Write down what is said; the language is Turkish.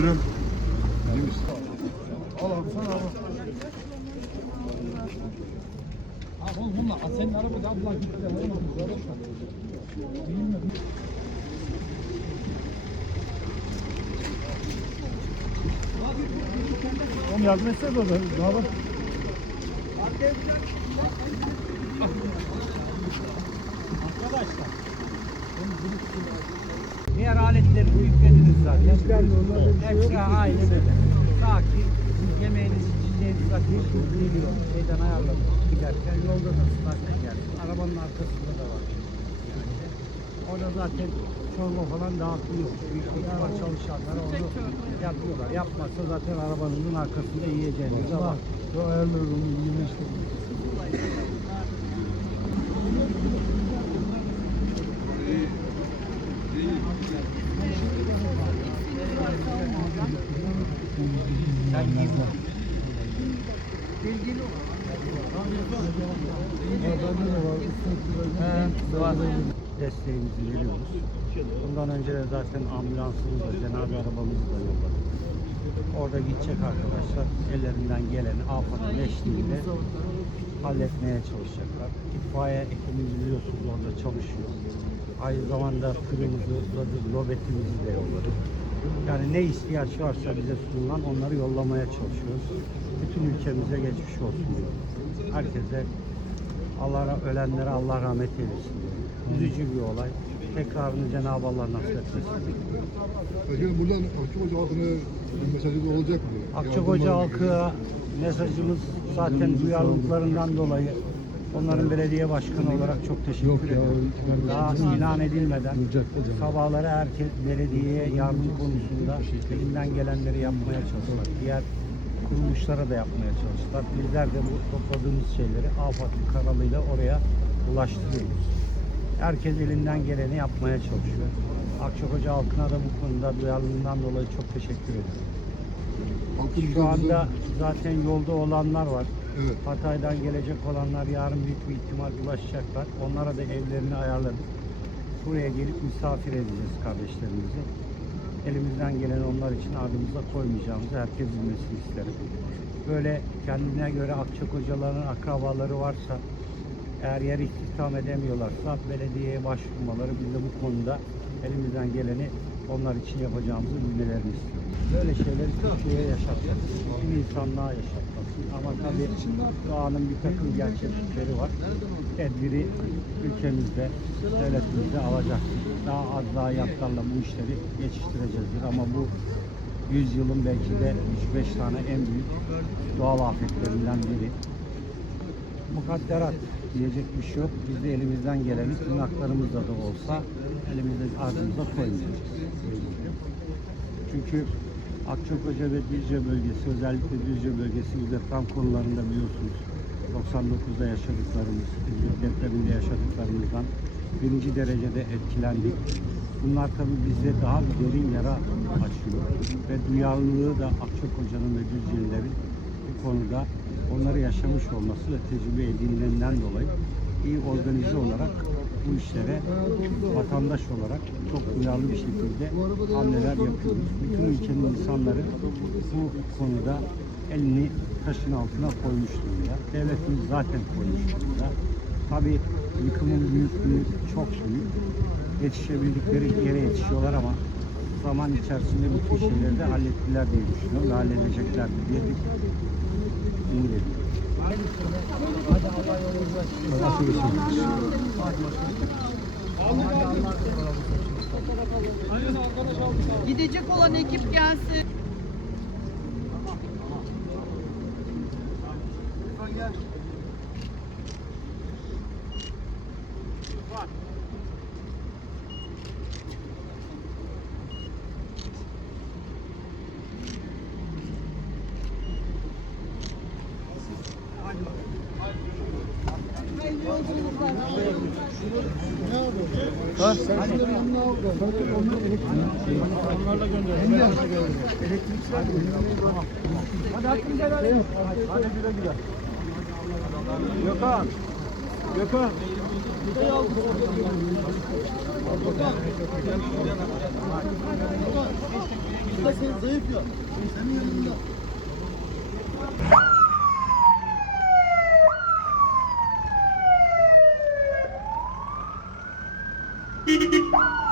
Müdürüm. İyi misin? Al abi sen al. Ha oğlum bunlar senin araba da abla gitti. Bilmiyorum. Oğlum yardım etsene orada. Ne yapalım? Diğer aletleri de yüklediniz zaten. Hepsi aynı öyle. Sakin. Yemeğinizi içeceğinizi zaten geliyor. Şeyden ayarladık. Giderken yolda da zaten geldi. Arabanın arkasında da var. Yani. Orada zaten çorba falan dağıtılıyor. Büyük ihtimal çalışanlar onu yapıyorlar. Yapmazsa zaten arabanızın arkasında yiyeceğiniz var. Yo ayarlarız onu. Yine işte. Bilgili ol. Ya bende de var. Üstüne var. Desteğimizi veriyoruz. Bundan önce de zaten ambulansımızla, cenab arabamızı da yolladık. Orada gidecek arkadaşlar ellerinden geleni AFAD'ın eşliğinde halletmeye çalışacaklar. İtfaiye ekibimiz biliyorsunuz orada çalışıyor. Aynı zamanda tırımızı, lobetimizi de yolladık. Yani ne ihtiyaç varsa bize sunulan onları yollamaya çalışıyoruz. Bütün ülkemize geçmiş olsun diyorum. Herkese Allah ölenlere Allah rahmet eylesin. Üzücü bir olay. Tekrarını Cenab-ı Allah nasip etmesin. Başkanım buradan Akçakoca halkına mesajı da olacak mı? Akçakoca halkı mesajımız zaten duyarlılıklarından dolayı onların belediye başkanı olarak çok teşekkür Yok ya, ediyorum. Daha ilan edilmeden sabahları herkes belediyeye yardım konusunda elinden gelenleri yapmaya çalıştılar. Diğer kuruluşlara da yapmaya çalıştılar. Bizler de bu topladığımız şeyleri AFAD'ın kanalıyla oraya ulaştırıyoruz. Herkes elinden geleni yapmaya çalışıyor. Akçakoca halkına da bu konuda duyarlılığından dolayı çok teşekkür ediyorum. Şu anda zaten yolda olanlar var. Evet. Hatay'dan gelecek olanlar yarın büyük bir ihtimal ulaşacaklar. Onlara da evlerini ayarladık. Buraya gelip misafir edeceğiz kardeşlerimizi. Elimizden gelen onlar için ardımıza koymayacağımızı herkes bilmesini isterim. Böyle kendine göre Akçakocaların akrabaları varsa eğer yer istihdam edemiyorlarsa belediyeye başvurmaları biz de bu konuda elimizden geleni onlar için yapacağımızı bilmelerini istiyorum. Böyle şeyleri Türkiye'ye yaşatmasın. Tüm insanlığa yaşatmasın. Ama tabii doğanın bir takım gerçeklikleri var. Tedbiri ülkemizde, devletimizde alacaktır. Daha az daha yaplarla bu işleri geçiştireceğizdir. Ama bu yüzyılın belki de 3-5 tane en büyük doğal afetlerinden biri mukadderat diyecek bir şey yok. Biz de elimizden geleni tırnaklarımızla da olsa elimizde ardımıza koymayacağız. Çünkü Akçakoca ve Düzce bölgesi, özellikle Düzce bölgesi bu deprem konularında biliyorsunuz 99'da yaşadıklarımız, depreminde yaşadıklarımızdan birinci derecede etkilendik. Bunlar tabii bizde daha bir derin yara açıyor ve duyarlılığı da Akçakoca'nın ve Düzcelilerin bu konuda onları yaşamış olması ve tecrübe edinilenden dolayı iyi organize olarak bu işlere vatandaş olarak çok duyarlı bir şekilde hamleler yapıyoruz. Bütün ülkenin insanları bu konuda elini taşın altına koymuş durumda. Devletimiz zaten koymuş durumda. Tabii yıkımın büyüklüğü çok büyük. Yetişebildikleri yere yetişiyorlar ama zaman içerisinde bütün şeyleri de hallettiler diye düşünüyorum ve halledeceklerdir diye umut ediyorum. Nasıl geçiyor? Gidecek olan ekip gelsin. Ha? Elektrik. Onlarla gönderelim. Elektrikçiler Hadi hakkını helal et. Hadi güle güle. Gökhan. Gökhan. Zayıf ya. Senin yanında. Beep, beep, beep.